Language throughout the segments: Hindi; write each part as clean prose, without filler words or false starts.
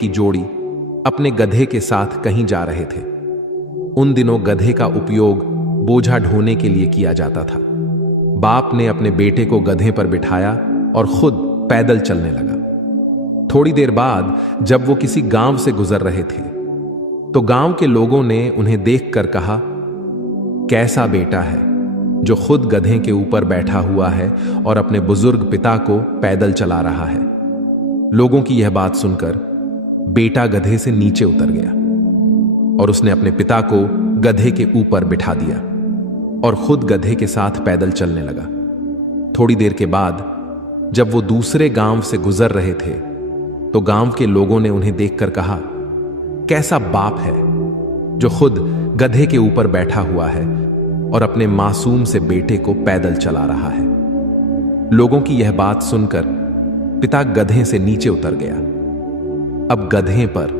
की जोड़ी अपने गधे के साथ कहीं जा रहे थे। उन दिनों गधे का उपयोग बोझा ढोने के लिए किया जाता था। बाप ने अपने बेटे को गधे पर बिठाया और खुद पैदल चलने लगा। थोड़ी देर बाद जब वो किसी गांव से गुजर रहे थे तो गांव के लोगों ने उन्हें देखकर कहा, कैसा बेटा है जो खुद गधे के ऊपर बैठा हुआ है और अपने बुजुर्ग पिता को पैदल चला रहा है। लोगों की यह बात सुनकर बेटा गधे से नीचे उतर गया और उसने अपने पिता को गधे के ऊपर बिठा दिया और खुद गधे के साथ पैदल चलने लगा। थोड़ी देर के बाद जब वो दूसरे गांव से गुजर रहे थे तो गांव के लोगों ने उन्हें देखकर कहा, कैसा बाप है जो खुद गधे के ऊपर बैठा हुआ है और अपने मासूम से बेटे को पैदल चला रहा है। लोगों की यह बात सुनकर पिता गधे से नीचे उतर गया। अब गधे पर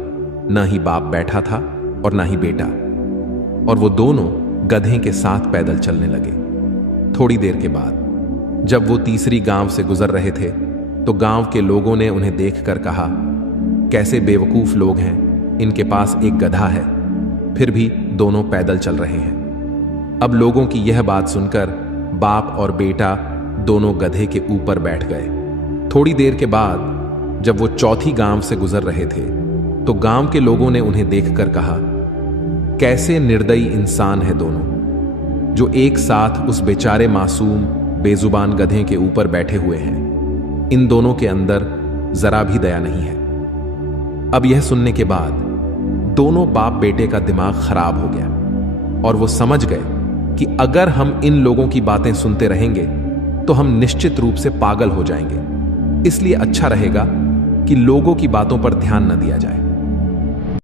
न ही बाप बैठा था और न ही बेटा, और वो दोनों गधे के साथ पैदल चलने लगे। थोड़ी देर के बाद जब वो तीसरी गांव से गुजर रहे थे तो गांव के लोगों ने उन्हें देखकर कहा, कैसे बेवकूफ लोग हैं, इनके पास एक गधा है फिर भी दोनों पैदल चल रहे हैं। अब लोगों की यह बात सुनकर बाप और बेटा दोनों गधे के ऊपर बैठ गए। थोड़ी देर के बाद जब वो चौथी गांव से गुजर रहे थे तो गांव के लोगों ने उन्हें देखकर कहा, कैसे निर्दयी इंसान है दोनों, जो एक साथ उस बेचारे मासूम बेजुबान गधे के ऊपर बैठे हुए हैं। इन दोनों के अंदर जरा भी दया नहीं है। अब यह सुनने के बाद दोनों बाप बेटे का दिमाग खराब हो गया और वो समझ गए कि अगर हम इन लोगों की बातें सुनते रहेंगे तो हम निश्चित रूप से पागल हो जाएंगे। इसलिए अच्छा रहेगा कि लोगों की बातों पर ध्यान न दिया जाए।